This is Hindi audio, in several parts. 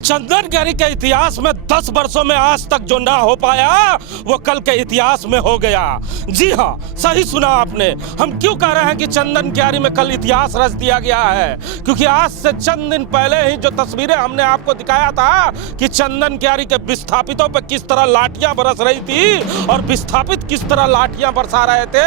चंदन क्यारी के इतिहास में 10 वर्षों में आज तक जो ना हो पाया वो कल के इतिहास में हो गया। जी हाँ, सही सुना आपने। हम क्यों कह रहे हैं कि चंदन क्यारी में कल इतिहास रच दिया गया है? क्योंकि आज से चंद दिन पहले ही जो तस्वीरें हमने आपको दिखाया था कि चंदन क्यारी के विस्थापितों पर किस तरह लाठियां बरस रही थी और विस्थापित किस तरह लाठियां बरसा रहे थे,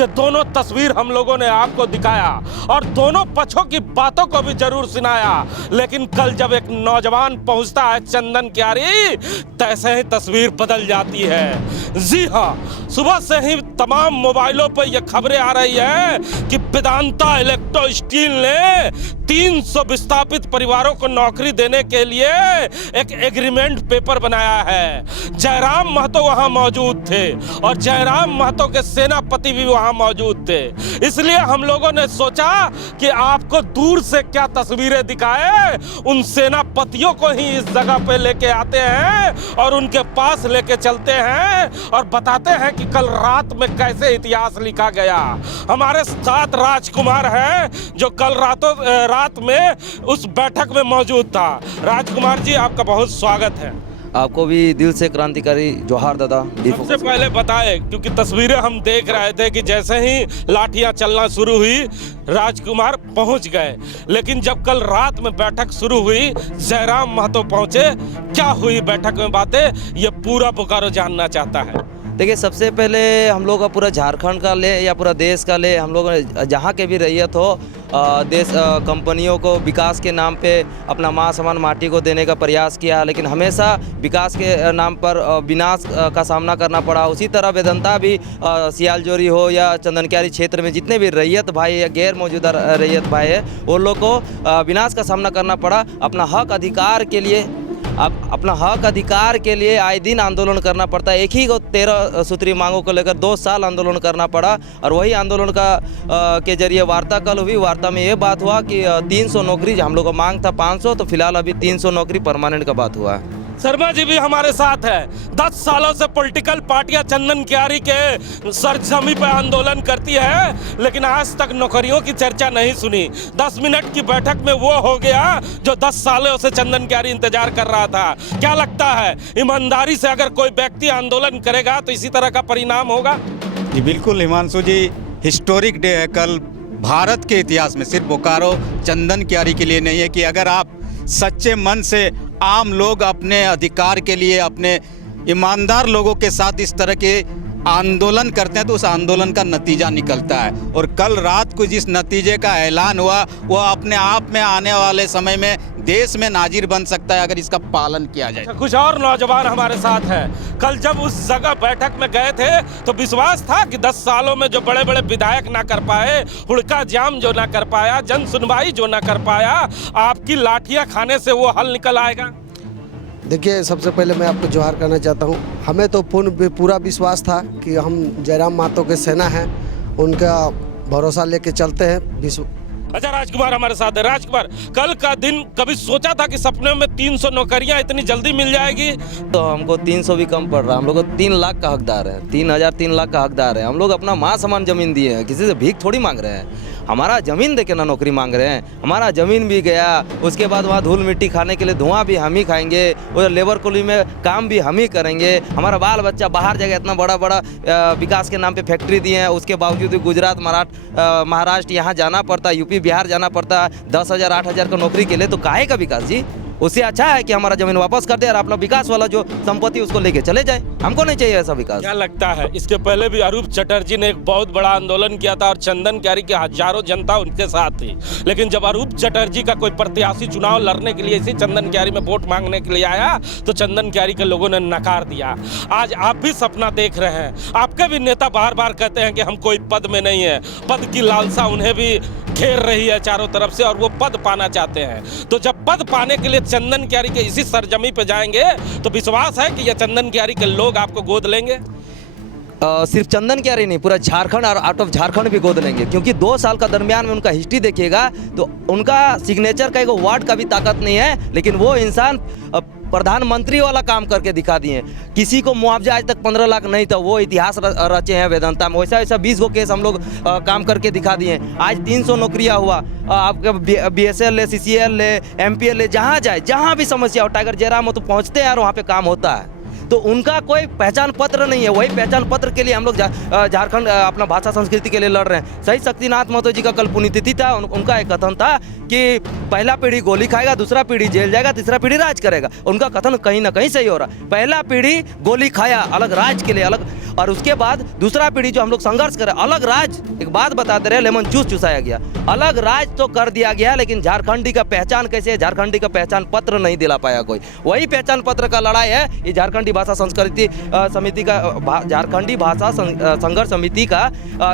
ये दोनों तस्वीर हम लोगों ने आपको दिखाया और दोनों पक्षों की बातों को भी जरूर सुनाया। लेकिन कल जब एक नौजवान पहुंचता है चंदन क्यारी, तैसे ही तस्वीर बदल जाती है। जी हाँ, सुबह से ही तमाम मोबाइलों पर यह खबरें आ रही है कि वेदांता इलेक्ट्रो स्टील ने 300 विस्थापित परिवारों को नौकरी देने के लिए एक एग्रीमेंट पेपर बनाया है। जयराम महतो वहां मौजूद थे और जयराम महतो के सेनापति भी वहां मौजूद थे। इसलिए हम लोगों ने सोचा कि आपको दूर से क्या तस्वीरें दिखाए, उन सेनापतियों को ही इस जगह पे लेके आते हैं और उनके पास लेके चलते हैं और बताते हैं कि कल रात में कैसे इतिहास लिखा गया। हमारे साथ राजकुमार है जो कल रात में उस बैठक में मौजूद था। राजकुमार जी, आपका बहुत स्वागत है। आपको भी दिल से क्रांतिकारी जोहार दादा। सबसे पहले बताए, क्योंकि तस्वीरें हम देख रहे थे कि जैसे ही लाठियां चलना शुरू हुई राजकुमार पहुंच गए, लेकिन जब कल रात में बैठक शुरू हुई जयराम महतो पहुंचे, क्या हुई बैठक में बातें, ये पूरा बोकारो जानना चाहता है। देखिए, सबसे पहले हम लोग का पूरा झारखंड का ले या पूरा देश का ले, हम लोग जहाँ के भी रैयत हो, देश कंपनियों को विकास के नाम पे अपना माँ समान माटी को देने का प्रयास किया, लेकिन हमेशा विकास के नाम पर विनाश का सामना करना पड़ा। उसी तरह वेदांता भी सियालजोरी हो या चंदन क्यारी क्षेत्र में जितने भी रैयत भाई या गैर मौजूदा रैयत भाई है, वो लोग को विनाश का सामना करना पड़ा। अपना हक अधिकार के लिए अपना हक अधिकार के लिए आए दिन आंदोलन करना पड़ता है। एक ही 13 सूत्री मांगों को लेकर 2 साल आंदोलन करना पड़ा और वही आंदोलन के जरिए वार्ता कल हुई। वार्ता में ये बात हुआ कि 300 नौकरी, हम लोग का मांग था 500, तो फिलहाल अभी 300 नौकरी परमानेंट का बात हुआ है। शर्मा जी भी हमारे साथ है। 10 सालों से पॉलिटिकल पार्टियां चंदन क्यारी के सरजमी पर आंदोलन करती है, लेकिन आज तक नौकरियों की चर्चा नहीं सुनी। 10 मिनट की बैठक में वो हो गया जो 10 सालों से चंदन क्यारी इंतजार कर रहा था। क्या लगता है, ईमानदारी से अगर कोई व्यक्ति आंदोलन करेगा तो इसी तरह का परिणाम होगा? जी बिल्कुल हिमांशु जी, हिस्टोरिक डे है कल भारत के इतिहास में। सिर्फ बोकारो चंदन क्यारी के लिए नहीं है कि अगर आप सच्चे मन से आम लोग अपने अधिकार के लिए अपने ईमानदार लोगों के साथ इस तरह के आंदोलन करते हैं तो उस आंदोलन का नतीजा निकलता है। और कल रात को जिस नतीजे का ऐलान हुआ वो अपने आप में आने वाले समय में देश में नाजिर बन सकता है अगर इसका पालन किया जाए। कुछ और नौजवान हमारे साथ हैं। कल जब उस जगह बैठक में गए थे तो विश्वास था कि 10 सालों में जो बड़े बड़े विधायक ना कर पाए, हुड़का जाम जो ना कर पाया, जन सुनवाई जो ना कर पाया, आपकी लाठियां खाने से वो हल निकल आएगा। देखिए, सबसे पहले मैं आपको जोहार करना चाहता हूं। हमें तो पूरा विश्वास था कि हम जयराम महतो के सेना हैं, उनका भरोसा लेके चलते हैं। अच्छा, राजकुमार हमारे साथ है। राजकुमार, कल का दिन कभी सोचा था कि सपने में 300 नौकरियां इतनी जल्दी मिल जाएगी? तो हमको 300 भी कम पड़ रहा है। हम लोग को 3 लाख का हकदार है, 3000 3 लाख का हकदार है। हम लोग अपना माँ समान जमीन दिए हैं, किसी से भीख थोड़ी मांग रहे हैं। हमारा जमीन दे के ना नौकरी मांग रहे हैं। हमारा जमीन भी गया, उसके बाद वहाँ धूल मिट्टी खाने के लिए धुआं भी हम ही खाएंगे, और लेबर कुली में काम भी हम ही करेंगे। हमारा बाल बच्चा बाहर जाएगा, इतना बड़ा बड़ा विकास के नाम पे फैक्ट्री दिए हैं, उसके बावजूद गुजरात महाराष्ट्र यहाँ जाना पड़ता, यूपी बिहार जाना पड़ता 10,000 8,000 का नौकरी के लिए। तो काहे का विकास जी? उससे अच्छा है कि हमारा जमीन वापस कर दे और अपना विकास वाला जो संपत्ति उसको लेके चले जाए। हमको नहीं चाहिए ऐसा विकास। क्या लगता है, इसके पहले भी अरूप चटर्जी ने एक बहुत बड़ा आंदोलन किया था और चंदन क्यारी के हजारों जनता उनके साथ थी, लेकिन जब अरूप चटर्जी का कोई प्रत्याशी चुनाव लड़ने के लिए इसी चंदन क्यारी में वोट मांगने के लिए आया तो चंदन क्यारी के लोगों ने नकार दिया। आज आप भी सपना देख रहे हैं, आपके भी नेता बार बार कहते हैं कि हम कोई पद में नहीं है। पद की लालसा उन्हें भी घेर रही है चारों तरफ से और वो पद पाना चाहते हैं। तो जब पद पाने के लिए चंदन क्यारी के इसी सरजमी पे जाएंगे तो विश्वास है कि ये चंदन क्यारी के लोग आपको गोद लेंगे। सिर्फ चंदन क्यारी नहीं, पूरा झारखंड और आउट ऑफ झारखंड भी गोद लेंगे, क्योंकि 2 साल का दरमियान में उनका हिस्ट्री देखिएगा तो उनका सिग्नेचर का एक वार्ड का भी ताकत नहीं है, लेकिन वो इंसान प्रधानमंत्री वाला काम करके दिखा दिए। किसी को मुआवजा आज तक 15 लाख नहीं था, वो इतिहास रचे हैं वेदांता में। वैसा वैसा 20 गो केस हम लोग काम करके दिखा दिए। आज 300 नौकरियां हुआ, आपका BSL ले, CCL ले, MPL ले, जहाँ जाए जहाँ भी समस्या हो, टाइगर जयराम हो तो पहुँचते हैं और वहाँ पे काम होता है। तो उनका कोई पहचान पत्र नहीं है, वही पहचान पत्र के लिए हम लोग झारखंड अपना भाषा संस्कृति के लिए लड़ रहे हैं। सही शक्तिनाथ महतो जी का कल पुण्यतिथि था, उनका एक कथन था कि पहला पीढ़ी गोली खाएगा, दूसरा पीढ़ी जेल जाएगा, तीसरा पीढ़ी राज करेगा। उनका कथन कहीं ना कहीं सही हो रहा है। पहला पीढ़ी गोली खाया अलग राज के लिए अलग, और उसके बाद दूसरा पीढ़ी जो हम लोग संघर्ष कर रहे हैं अलग राज। एक बात बताते रहे, लेमन जूस चुसाया गया, अलग राज तो कर दिया गया, लेकिन झारखंडी का पहचान कैसे है, झारखंडी का पहचान पत्र नहीं दिला पाया कोई। वही पहचान पत्र का लड़ाई है ये झारखंडी भाषा संस्कृति समिति का, झारखंडी भाषा संघर्ष समिति का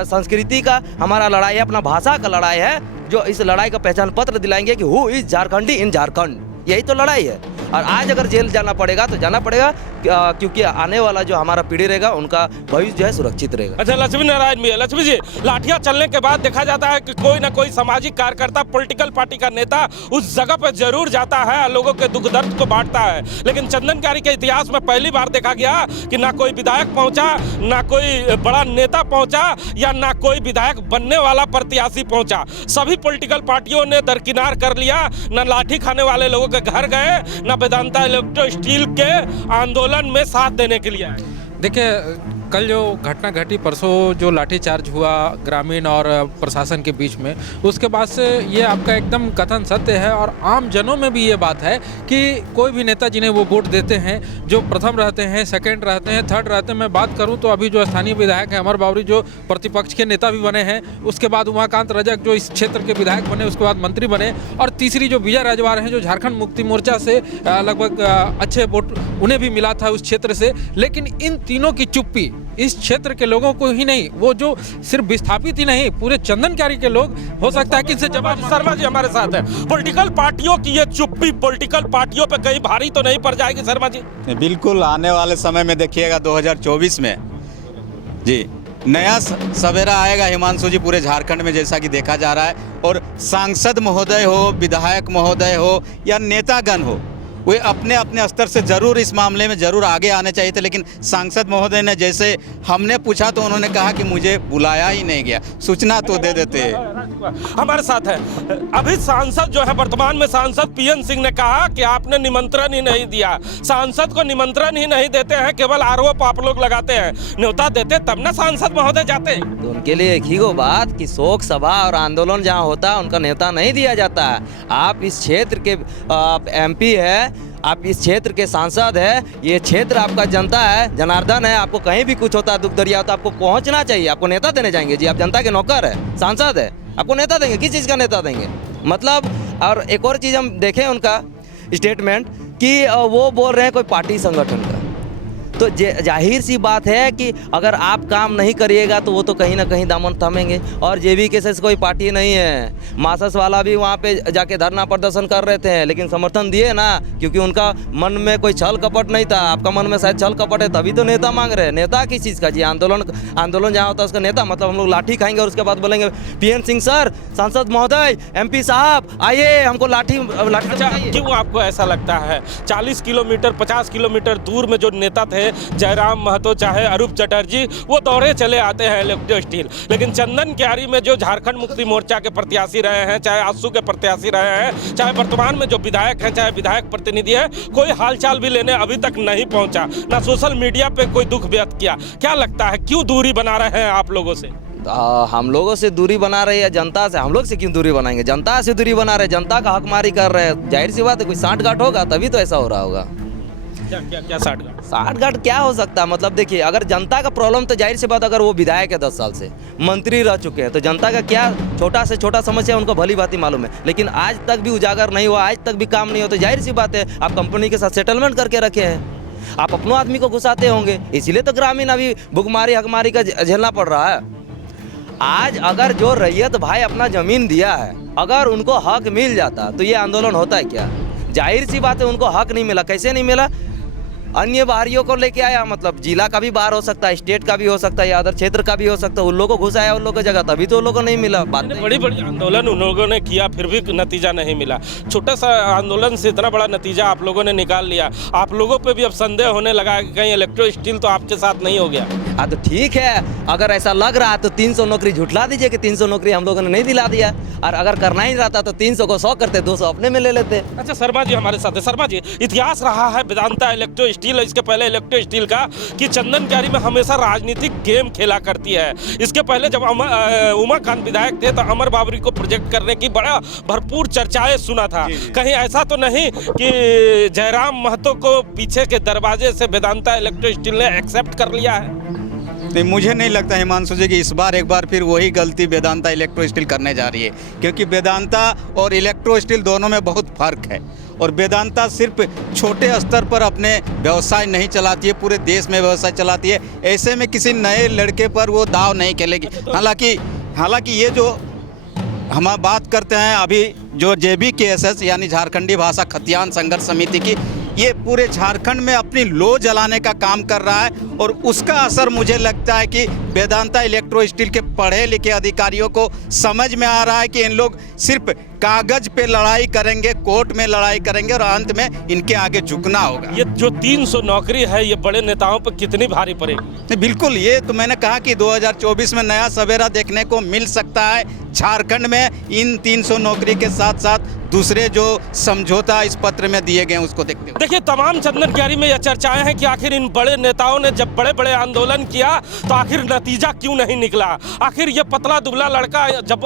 संस्कृति का हमारा लड़ाई है, अपना भाषा का लड़ाई है, जो इस लड़ाई का पहचान पत्र दिलाएंगे कि हु इज झारखंडी इन झारखंड। यही तो लड़ाई है। और आज अगर जेल जाना पड़ेगा तो जाना पड़ेगा, क्योंकि आने वाला जो हमारा पीढ़ी रहेगा उनका भविष्य जो है सुरक्षित रहेगा। अच्छा लक्ष्मी नारायण भी है। लक्ष्मी जी, लाठियां चलने के बाद देखा जाता है कि कोई ना कोई सामाजिक कार्यकर्ता, पॉलिटिकल पार्टी का नेता उस जगह पर जरूर जाता है, लोगों के दुख दर्द को बांटता है। लेकिन चंदन क्यारी के इतिहास में पहली बार देखा गया कि ना कोई विधायक पहुंचा, ना कोई बड़ा नेता पहुंचा, या ना कोई विधायक बनने वाला प्रत्याशी पहुंचा। सभी पॉलिटिकल पार्टियों ने दरकिनार कर लिया, न लाठी खाने वाले लोगों के घर गए, न वेदांता इलेक्ट्रो स्टील के आंदोलन में साथ देने के लिए आए। देखिए, कल जो घटना घटी, परसों जो लाठीचार्ज हुआ ग्रामीण और प्रशासन के बीच में, उसके बाद से ये आपका एकदम कथन सत्य है। और आम जनों में भी ये बात है कि कोई भी नेता जिन्हें वो वोट देते हैं, जो प्रथम रहते हैं, सेकंड रहते हैं, थर्ड रहते हैं। मैं बात करूं तो अभी जो स्थानीय विधायक हैं अमर बावरी, जो प्रतिपक्ष के नेता भी बने हैं, उसके बाद उमाकांत रजक जो इस क्षेत्र के विधायक बने, उसके बाद मंत्री बने, और तीसरी जो विजय राजवार हैं जो झारखंड मुक्ति मोर्चा से लगभग अच्छे वोट उन्हें भी मिला था उस क्षेत्र से। लेकिन इन तीनों की चुप्पी इस क्षेत्र के लोगों को ही नहीं, वो जो सिर्फ विस्थापित ही नहीं, पूरे चंदन क्यारी के लोग, हो सकता है कि इनसे जवाब। शर्मा जी हमारे साथ है। पॉलिटिकल पार्टियों की ये चुप्पी पॉलिटिकल पार्टियों पे कहीं भारी तो नहीं पड़ जाएगी शर्मा जी? बिल्कुल, आने वाले समय में देखिएगा 2024 में जी नया सवेरा आएगा हिमांशु जी पूरे झारखंड में, जैसा कि देखा जा रहा है। और सांसद महोदय हो, विधायक महोदय हो या नेतागण हो, वे अपने अपने स्तर से जरूर इस मामले में जरूर आगे आने चाहिए थे। लेकिन सांसद महोदय ने, जैसे हमने पूछा तो उन्होंने कहा कि मुझे बुलाया ही नहीं गया, सूचना तो दे देते। हमारे साथ है अभी सांसद जो है, वर्तमान में सांसद PN सिंह ने कहा कि आपने निमंत्रण ही नहीं दिया। सांसद को निमंत्रण ही नहीं देते हैं, केवल आरोप आप लोग लगाते हैं। न्योता देते तब ना सांसद महोदय जाते। तो उनके लिए एक ही गो बात कि शोक सभा और आंदोलन जहाँ होता है उनका नेता नहीं दिया जाता है। आप इस क्षेत्र के MP है, आप इस क्षेत्र के सांसद है, ये क्षेत्र आपका जनता है, जनार्दन है। आपको कहीं भी कुछ होता है, दुख दरिया होता है, आपको पहुंचना चाहिए। आपको नेता देने जाएंगे जी? आप जनता के नौकर है, सांसद है, आपको नेता देंगे? किस चीज़ का नेता देंगे मतलब? और एक और चीज़ हम देखें उनका स्टेटमेंट कि वो बोल रहे हैं कोई पार्टी संगठन का। तो जाहिर सी बात है कि अगर आप काम नहीं करिएगा तो वो तो कहीं ना कहीं दामन थामेंगे। और JB से कोई पार्टी नहीं है। मासस वाला भी वहाँ पे जाके धरना प्रदर्शन कर रहे थे, लेकिन समर्थन दिए ना, क्योंकि उनका मन में कोई छल कपट नहीं था। आपका मन में शायद छल कपट है, तभी तो नेता मांग रहे हैं। नेता किस चीज़ का जी? आंदोलन जहाँ होता है उसका नेता मतलब हम लोग लाठी खाएंगे और उसके बाद बोलेंगे PN सिंह सर, सांसद महोदय, MP साहब आइए, हमको लाठी। अच्छा, क्यों आपको ऐसा लगता है 40 किलोमीटर 50 किलोमीटर दूर में जो नेता थे, जयराम महतो चाहे अरूप चटर्जी, वो दौड़े चले आते हैं इलेक्ट्रो स्टील, लेकिन चंदन क्यारी में जो झारखंड मुक्ति मोर्चा के प्रत्याशी रहे हैं, चाहे आजसू के प्रत्याशी रहे हैं, चाहे वर्तमान में जो विधायक हैं, चाहे विधायक प्रतिनिधि है, कोई हालचाल भी लेने अभी तक नहीं पहुंचा, ना सोशल मीडिया पे कोई दुख व्यक्त किया। क्या लगता है क्यों दूरी बना रहे हैं आप लोगों से? हम लोगों से दूरी बना रही है जनता से। हम लोग से क्यों दूरी बनाएंगे? जनता से दूरी बना रहे, जनता का हकमारी कर रहे हैं। जाहिर सी बात है, कोई साठगांठ होगा तभी तो ऐसा हो रहा होगा। क्या साठगांठ क्या हो सकता है मतलब? देखिए, अगर जनता का प्रॉब्लम, तो जाहिर सी बात, अगर वो विधायक है 10 साल से, मंत्री रह चुके हैं, तो जनता का क्या छोटा से छोटा समस्या उनको भली भांति मालूम है। लेकिन आज तक भी उजागर नहीं हुआ, आज तक भी काम नहीं हो, तो जाहिर सी बात है आप कंपनी के साथ सेटलमेंट करके रखे हैं, आप अपनों आदमी को घुसाते होंगे, इसीलिए तो ग्रामीण अभी भुखमारी हकमारी का झेलना पड़ रहा है। आज अगर जो रैयत भाई अपना जमीन दिया है, अगर उनको हक मिल जाता तो ये आंदोलन होता है क्या? जाहिर सी बात है उनको हक नहीं मिला। कैसे नहीं मिला? अन्य बाहरियों को लेके आया, मतलब जिला का भी बाहर हो सकता है, स्टेट का भी हो सकता है, या अदर क्षेत्र का भी हो सकता है, उन लोगों को घुसाया उन लोगों की जगह, तभी तो उन लोगों को नहीं मिला। बात बड़ी बड़ी आंदोलन उन लोगों ने किया, फिर भी नतीजा नहीं मिला। छोटा सा आंदोलन से इतना बड़ा नतीजा आप लोगों ने निकाल लिया। आप लोगों पे भी अब संदेह होने लगा है कि कहीं इलेक्ट्रो स्टील तो आपके साथ नहीं हो गया। हाँ तो ठीक है, अगर ऐसा लग रहा है तो 300 नौकरी झुठला दीजिए कि 300 नौकरी हम लोगों ने नहीं दिला दिया, और अगर करना ही रहता तो 300 को 100 करते, 200 अपने में ले लेते। अच्छा शर्मा जी हमारे साथ है। शर्मा जी, इतिहास रहा है वेदांता इलेक्ट्रो स्टील, इसके पहले इलेक्ट्रो स्टील का, कि चंदन क्यारी में हमेशा राजनीतिक गेम खेला करती है। इसके पहले जब उमा खान विधायक थे तो अमर बाबरी को प्रोजेक्ट करने की बड़ा भरपूर चर्चाएं सुना था। कहीं ऐसा तो नहीं कि जयराम महतो को पीछे के दरवाजे से वेदांता इलेक्ट्रो स्टील ने एक्सेप्ट कर लिया है? नहीं, मुझे नहीं लगता हिमांशु जी कि इस बार एक बार फिर वही गलती वेदांता इलेक्ट्रो स्टील करने जा रही है, क्योंकि वेदांता और इलेक्ट्रो स्टील दोनों में बहुत फर्क है। और वेदांता सिर्फ छोटे स्तर पर अपने व्यवसाय नहीं चलाती है, पूरे देश में व्यवसाय चलाती है। ऐसे में किसी नए लड़के पर वो दाव नहीं खेलेगी। हालांकि ये जो हम बात करते हैं अभी जो JBKSS यानी झारखंडी भाषा खतियान संघर्ष समिति की, ये पूरे झारखंड में अपनी लो जलाने का काम कर रहा है, और उसका असर मुझे लगता है कि वेदांता इलेक्ट्रो स्टील के पढ़े लिखे अधिकारियों को समझ में आ रहा है कि इन लोग सिर्फ कागज पे लड़ाई करेंगे, कोर्ट में लड़ाई करेंगे, और अंत में इनके आगे झुकना होगा। ये जो 300 नौकरी है ये बड़े नेताओं पर कितनी भारी पड़ेगी? बिल्कुल, ये तो मैंने कहा कि 2024 में नया सवेरा देखने को मिल सकता है झारखंड में। इन 300 नौकरी के साथ साथ दूसरे जो समझौता इस पत्र में दिए गए उसको देखते हुए, देखिए तमाम चंदन क्यारी में यह चर्चाएं हैं कि आखिर इन बड़े नेताओं ने जब बड़े बड़े आंदोलन किया तो आखिर नतीजा क्यों नहीं निकला। आखिर ये पतला दुबला लड़का जब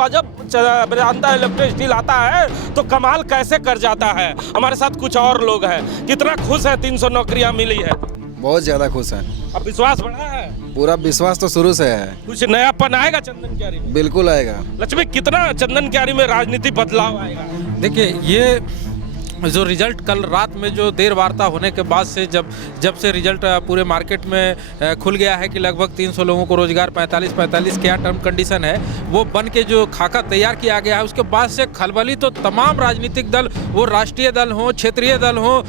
वेदांता इलेक्ट्रो स्टील आता है तो कमाल कैसे कर जाता है। हमारे साथ कुछ और लोग हैं, कितना खुश है 300 नौकरियां मिली है? बहुत ज़्यादा खुश हैं। अब विश्वास बढ़ा है? पूरा विश्वास तो शुरू से है। कुछ नयापन आएगा चंदन क्यारी में? बिल्कुल आएगा। लक्ष्मी, कितना चंदन क्यारी में राजनीति बदलाव आएगा? देखिए, ये जो रिजल्ट कल रात में जो देर वार्ता होने के बाद से जब से रिजल्ट पूरे मार्केट में खुल गया है कि लगभग 300 लोगों को रोजगार 45 क्या टर्म कंडीशन है वो बन के जो खाका तैयार किया गया है, उसके बाद से खलबली तो तमाम राजनीतिक दल, वो राष्ट्रीय दल हो, क्षेत्रीय दल हो,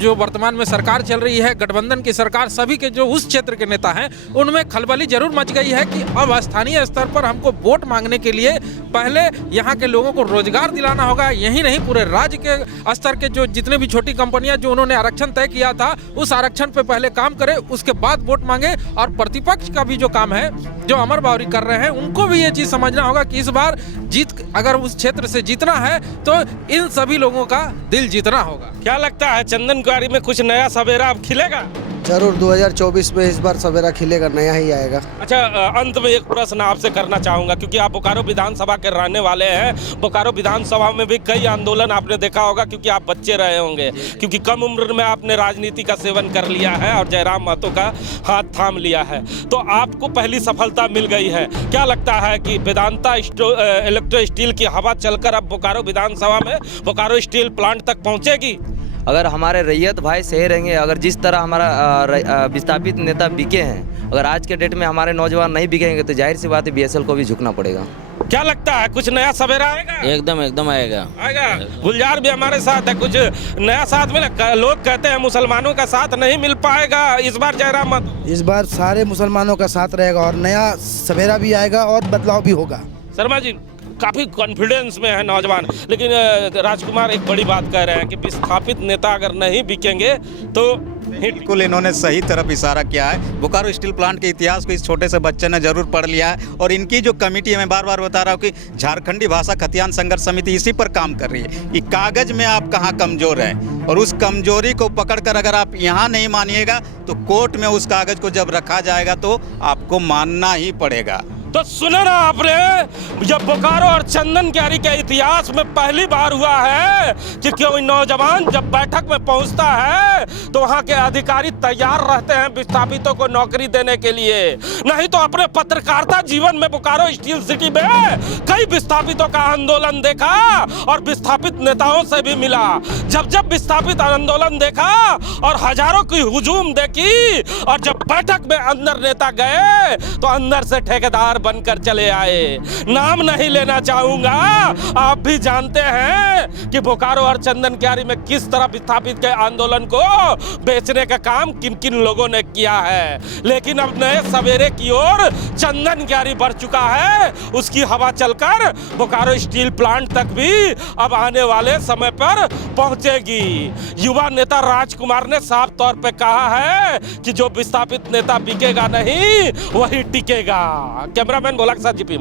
जो वर्तमान में सरकार चल रही है गठबंधन की सरकार, सभी के जो उस क्षेत्र के नेता हैं उनमें खलबली जरूर मच गई है कि अब स्थानीय स्तर पर हमको वोट मांगने के लिए पहले यहाँ के लोगों को रोजगार दिलाना होगा। यही नहीं, पूरे राज्य के स्तर के जो जितने भी छोटी कंपनियां जो उन्होंने आरक्षण तय किया था उस आरक्षण पे पहले काम करे, उसके बाद वोट मांगे। और प्रतिपक्ष का भी जो काम है जो अमर बावरी कर रहे हैं, उनको भी ये चीज समझना होगा कि इस बार अगर उस क्षेत्र से जीतना है तो इन सभी लोगों का दिल जीतना होगा। क्या लगता है चंदन क्यारी में कुछ नया सवेरा अब खिलेगा? जरूर 2024 में इस बार सवेरा खिलेगा, नया ही आएगा। अच्छा, अंत में एक प्रश्न आपसे करना चाहूंगा, क्योंकि आप बोकारो विधानसभा के रहने वाले हैं। बोकारो विधानसभा में भी कई आंदोलन आपने देखा होगा, क्योंकि आप बच्चे रहे होंगे, क्योंकि कम उम्र में आपने राजनीति का सेवन कर लिया है और जयराम महतो का हाथ थाम लिया है, तो आपको पहली सफलता मिल गई है। क्या लगता है कि वेदांता इलेक्ट्रो स्टील की हवा चलकर अब बोकारो विधानसभा में बोकारो स्टील प्लांट तक पहुंचेगी? अगर हमारे रैयत भाई सही रहेंगे, अगर जिस तरह हमारा विस्थापित नेता बिके हैं, अगर आज के डेट में हमारे नौजवान नहीं बिकेंगे तो जाहिर सी बात है BSL को भी झुकना पड़ेगा। क्या लगता है कुछ नया सवेरा आएगा? एकदम आएगा। गुलजार भी हमारे साथ है, कुछ नया साथ मिला? लोग कहते हैं मुसलमानों का साथ नहीं मिल पाएगा इस बार जयराम महतो। इस बार सारे मुसलमानों का साथ रहेगा और नया सवेरा भी आएगा और बदलाव भी होगा। शर्मा जी, काफी कॉन्फिडेंस में है नौजवान, लेकिन राजकुमार एक बड़ी बात कह रहे हैं कि विस्थापित नेता अगर नहीं बिकेंगे तो बिल्कुल इन्होंने सही तरफ इशारा किया है। बोकारो स्टील प्लांट के इतिहास को इस छोटे से बच्चे ने जरूर पढ़ लिया है, और इनकी जो कमेटी है, मैं बार बार बता रहा हूँ कि झारखंडी भाषा खतियान संघर्ष समिति इसी पर काम कर रही है कि कागज में आप कहाँ कमजोर हैं, और उस कमजोरी को पकड़कर अगर आप यहाँ नहीं मानिएगा तो कोर्ट में उस कागज को जब रखा जाएगा तो आपको मानना ही पड़ेगा। तो सुना ना आपने, जब बोकारो और चंदन क्यारी के इतिहास में पहली बार हुआ है कि कोई नौजवान जब बैठक में पहुंचता है तो वहां के अधिकारी तैयार रहते हैं विस्थापितों को नौकरी देने के लिए। नहीं तो अपने पत्रकारिता जीवन में बोकारो स्टील सिटी में कई विस्थापितों का आंदोलन देखा और विस्थापित नेताओं से भी मिला। जब जब विस्थापित आंदोलन देखा और हजारों की हुजूम देखी, और जब बैठक में अंदर नेता गए तो अंदर से ठेकेदार बनकर चले आए। नाम नहीं लेना चाहूंगा, आप भी जानते हैं कि बोकारो और चंदन क्यारी में किस तरह विस्थापित के आंदोलन को बेचने का काम किन किन लोगों ने किया है। लेकिन अब नए सवेरे की ओर चंदन क्यारी बढ़ चुका है, उसकी हवा चलकर बोकारो स्टील प्लांट तक भी अब आने वाले समय पर पहुंचेगी। युवा नेता राजकुमार ने साफ तौर पे कहा है कि जो विस्थापित नेता बिकेगा नहीं वही टिकेगा। कैमरामैन गोलक साथ जीपी मन।